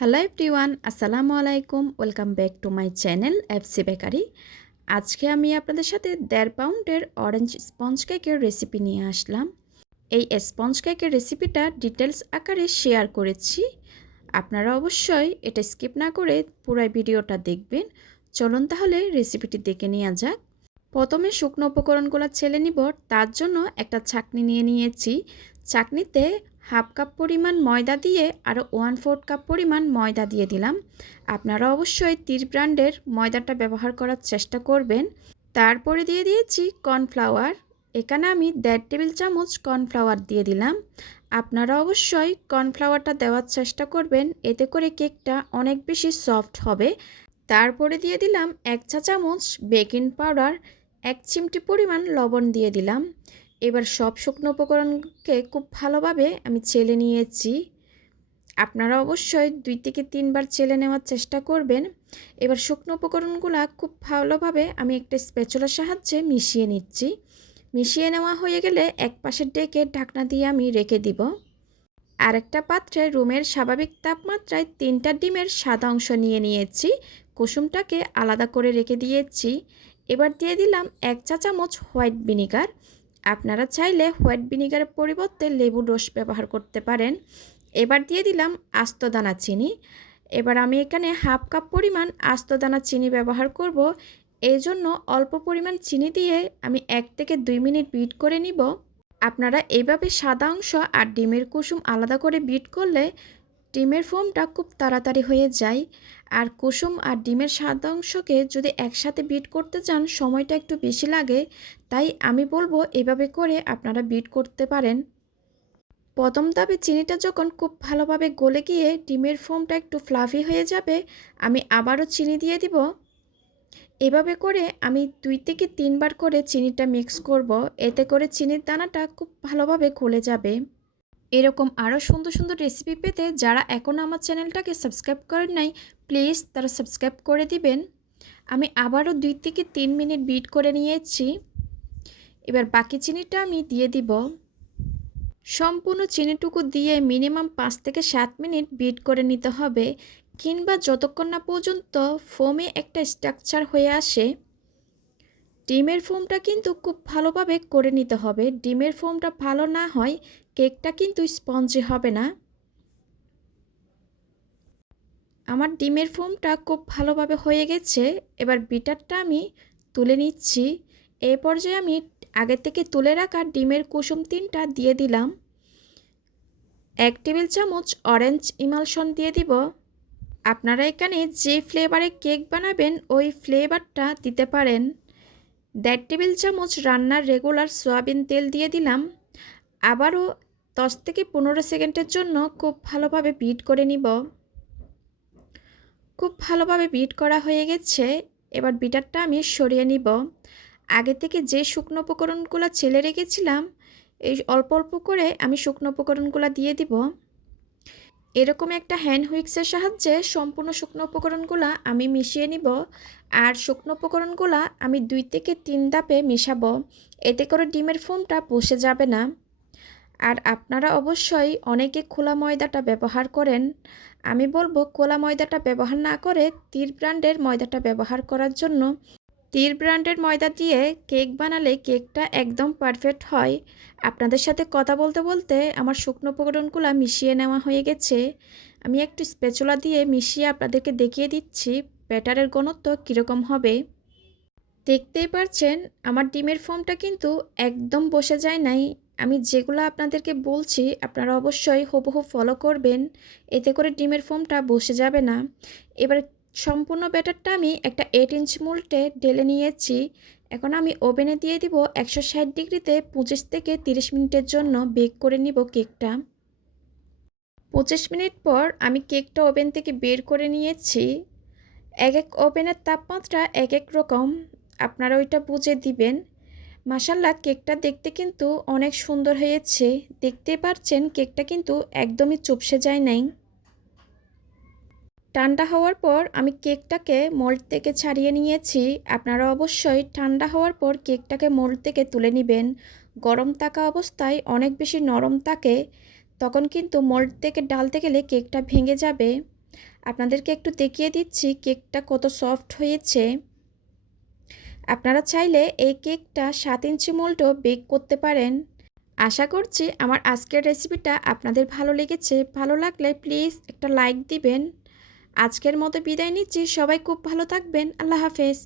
Hello everyone, আসসালামু আলাইকুম। Welcome back to my channel FC bakery. আজকে আমি আপনাদের সাথে 1.5 পাউন্ডের অরেঞ্জ স্পঞ্জ কেকের রেসিপি নিয়ে আসলাম। এই স্পঞ্জ কেকের রেসিপিটা ডিটেলস আকারে শেয়ার করেছি। আপনারা অবশ্যই এটা স্কিপ না করে পুরো ভিডিওটা দেখবেন। চলুন তাহলে রেসিপিটি দেখে নেওয়া যাক। প্রথমে শুকনো উপকরণগুলো ছেলে নিব। তার জন্য একটা ছাঁকনি নিয়ে নিয়েছি। ছাঁকনিতে হাফ কাপ পরিমাণ ময়দা দিয়ে আরও 1/4 কাপ পরিমাণ ময়দা দিয়ে দিলাম। আপনারা অবশ্যই তীর ব্র্যান্ডের ময়দাটা ব্যবহার করার চেষ্টা করবেন। তারপরে দিয়ে দিয়েছি কর্নফ্লাওয়ার। এখানে আমি 1.5 টেবিল চামচ কর্নফ্লাওয়ার দিয়ে দিলাম। আপনারা অবশ্যই কর্নফ্লাওয়ারটা দেওয়ার চেষ্টা করবেন, এতে করে কেকটা অনেক বেশি সফট হবে। তারপরে দিয়ে দিলাম 1 চা চামচ বেকিং পাউডার, 1 চিমটি পরিমাণ লবণ দিয়ে দিলাম। এবার সব শুকনো উপকরণকে খুব ভালোভাবে আমি চেলে নিয়েছি। আপনারা অবশ্যই 2 থেকে 3 বার চেলে নেওয়ার চেষ্টা করবেন। এবার শুকনো উপকরণগুলো খুব ভালোভাবে আমি একটা স্প্যাচুলার সাহায্যে মিশিয়ে নিচ্ছি। মিশিয়ে নেওয়া হয়ে গেলে এক পাশে ডেকে ঢাকনা দিয়ে আমি রেখে দিব। আরেকটা পাত্রে রুমের স্বাভাবিক তাপমাত্রায় 3টা ডিমের সাদা অংশ নিয়ে নিয়েছি। কুসুমটাকে আলাদা করে রেখে দিয়েছি। এবার দিয়ে দিলাম 1 চা চামচ হোয়াইট ভিনিগার। আপনারা চাইলে হোয়াইট ভিনিগারের পরিবর্তে লেবুর রস ব্যবহার করতে পারেন। এবার দিয়ে দিলাম আস্ত দানা চিনি। এবার আমি এখানে হাফ কাপ পরিমাণ আস্ত দানা চিনি ব্যবহার করব। এই জন্য অল্প পরিমাণ চিনি দিয়ে আমি 1 থেকে 2 মিনিট বিট করে নিব। আপনারা এইভাবে সাদা অংশ আর ডিমের কুসুম আলাদা করে বিট করলে ডিমের ফোমটা খুব তাড়াতাড়ি হয়ে যায়। আর কুসুম আর ডিমের সাদা অংশকে যদি একসাথে বিট করতে চান সময়টা একটু বেশি লাগে, তাই আমি বলবো এভাবে করে আপনারা বিট করতে পারেন। প্রথম ধাপে চিনিটা যখন খুব ভালোভাবে গলে গিয়ে ডিমের ফোমটা একটু ফ্লাফি হয়ে যাবে, আমি আবারও চিনি দিয়ে দিব। এভাবে করে আমি 2 থেকে 3 বার করে চিনিটা মিক্স করব, এতে করে চিনির দানাটা খুব ভালোভাবে গলে যাবে। এরকম আরও সুন্দর সুন্দর রেসিপি পেতে যারা এখনও আমার চ্যানেলটাকে সাবস্ক্রাইব করেন নাই, প্লিজ তারা সাবস্ক্রাইব করে দিবেন। আমি আবারও 2 থেকে 3 মিনিট বিট করে নিয়েছি। এবার বাকি চিনিটা আমি দিয়ে দিব। সম্পূর্ণ চিনিটুকু দিয়ে মিনিমাম 5 থেকে 7 মিনিট বিট করে নিতে হবে, কিংবা যতক্ষণ না পর্যন্ত ফোমে একটা স্ট্রাকচার হয়ে আসে। ডিমের ফোমটা কিন্তু খুব ভালোভাবে করে নিতে হবে। ডিমের ফোমটা ভালো না হয় কেকটা কিন্তু স্পঞ্জি হবে না। আমার ডিমের ফোমটা খুব ভালোভাবে হয়ে গেছে। এবার বিটারটা আমি তুলে নিচ্ছি। এই পর্যায়ে আমি আগে থেকে তুলে রাখা ডিমের কুসুম 3টা দিয়ে দিলাম। 1 টেবিল চামচ অরেঞ্জ ইমালশন দিয়ে দিব। আপনারা এখানে যে ফ্লেভারে কেক বানাবেন ওই ফ্লেভারটা দিতে পারেন। 1.5 টেবিল চামচ রান্নার রেগুলার সয়াবিন তেল দিয়ে দিলাম। আবারও 10 থেকে 15 সেকেন্ডের জন্য খুব ভালোভাবে বিট করে নিব। খুব ভালোভাবে বিট করা হয়ে গেছে। এবার বিটারটা আমি সরিয়ে নিব। আগে থেকে যে শুকনো উপকরণগুলো ছেলে রেখেছিলাম, এই অল্প অল্প করে আমি শুকনো উপকরণগুলো দিয়ে দিব। এরকম একটা হ্যান্ড হুইক্সের সাহায্যে সম্পূর্ণ শুকনো উপকরণগুলো আমি মিশিয়ে নিব। আর শুকনো উপকরণগুলো আমি 2 থেকে 3 ধাপে মিশাবো, এতে করে ডিমের ফোমটা বসে যাবে না। আর আপনারা অবশ্যই অনেকে খোলা ময়দাটা ব্যবহার করেন। আমি বলবো খোলা ময়দাটা ব্যবহার না করে তীর ব্র্যান্ডের ময়দাটা ব্যবহার করার জন্য। তীর ব্র্যান্ডের ময়দা দিয়ে কেক বানালে কেকটা একদম পারফেক্ট হয়। আপনাদের সাথে কথা বলতে বলতে আমার শুকনো উপকরণগুলো মিশিয়ে নেওয়া হয়ে গেছে। আমি একটু স্প্যাচুলা দিয়ে মিশিয়ে আপনাদেরকে দেখিয়ে দিচ্ছি ব্যাটারের ঘনত্ব কীরকম হবে। দেখতেই পাচ্ছেন আমার ডিমের ফোমটা কিন্তু একদম বসে যায় নাই। আমি যেগুলো আপনাদেরকে বলছি আপনারা অবশ্যই হুবহু ফলো করবেন, এতে করে ডিমের ফোমটা বসে যাবে না। এবার সম্পূর্ণ ব্যাটারটা আমি একটা 8 ইঞ্চ মোল্ডে ঢেলে নিয়েছি। এখন আমি ওভেনে দিয়ে দিব 160 ডিগ্রিতে 25 থেকে 30 মিনিটের জন্য বেক করে নিব কেকটা। 25 মিনিট পর আমি কেকটা ওভেন থেকে বের করে নিয়েছি। এক এক ওভেনের তাপমাত্রা এক এক রকম, আপনারা ওইটা বুঝে দিবেন। মাশাআল্লাহ কেকটা দেখতে কিন্তু অনেক সুন্দর হয়েছে। দেখতে পাচ্ছেন কেকটা কিন্তু একদমই চুপসে যায় নাই। ঠান্ডা হওয়ার পর আমি কেকটাকে মোল্ড থেকে ছাড়িয়ে নিয়েছি। আপনারা অবশ্যই ঠান্ডা হওয়ার পর কেকটাকে মোল্ড থেকে তুলে নেবেন। গরম থাকা অবস্থায় অনেক বেশি নরম থাকে, তখন কিন্তু মোল্ড থেকে ঢালতে গেলে কেকটা ভেঙে যাবে। আপনাদেরকে একটু দেখিয়ে দিচ্ছি কেকটা কত সফট হয়েছে। আপনারা চাইলে এই কেকটা 7 ইঞ্চি মোল্ডও বেক করতে পারেন। আশা করছি আমার আজকের রেসিপিটা আপনাদের ভালো লেগেছে। ভালো লাগলে প্লিজ একটা লাইক দিবেন। আজকের মতো বিদায় নিচ্ছি। সবাই খুব ভালো থাকবেন। আল্লাহ হাফেজ।